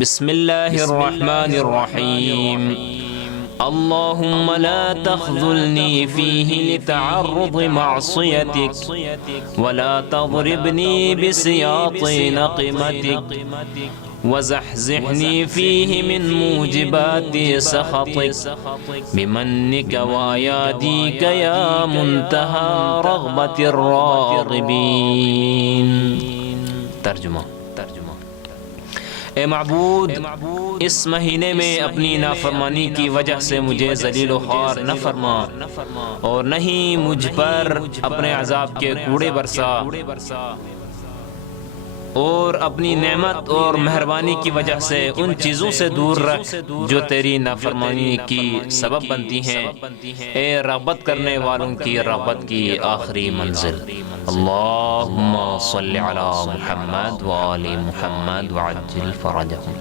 بسم اللہ الرحمن الرحیم اللهم لا تخذلني فيه لتعرض معصيتك ولا تضربني بسياط نقمتك وزحزحني فيه من موجبات سخطك بمنك وآياتك يا منتهى رغبة الراغبين۔ ترجمہ: اے معبود، اس مہینے میں اپنی نافرمانی کی وجہ سے مجھے ذلیل و خوار نہ فرما، اور نہ ہی مجھ پر اپنے عذاب کے کوڑے برسا، اور اپنی نعمت اور مہربانی کی وجہ سے ان چیزوں سے دور رکھ جو تیری نافرمانی کی سبب بنتی ہیں، اے رغبت کرنے والوں کی رغبت کی آخری منزل۔ اللہم صلی علی محمد وآل محمد وعجل فرجہم۔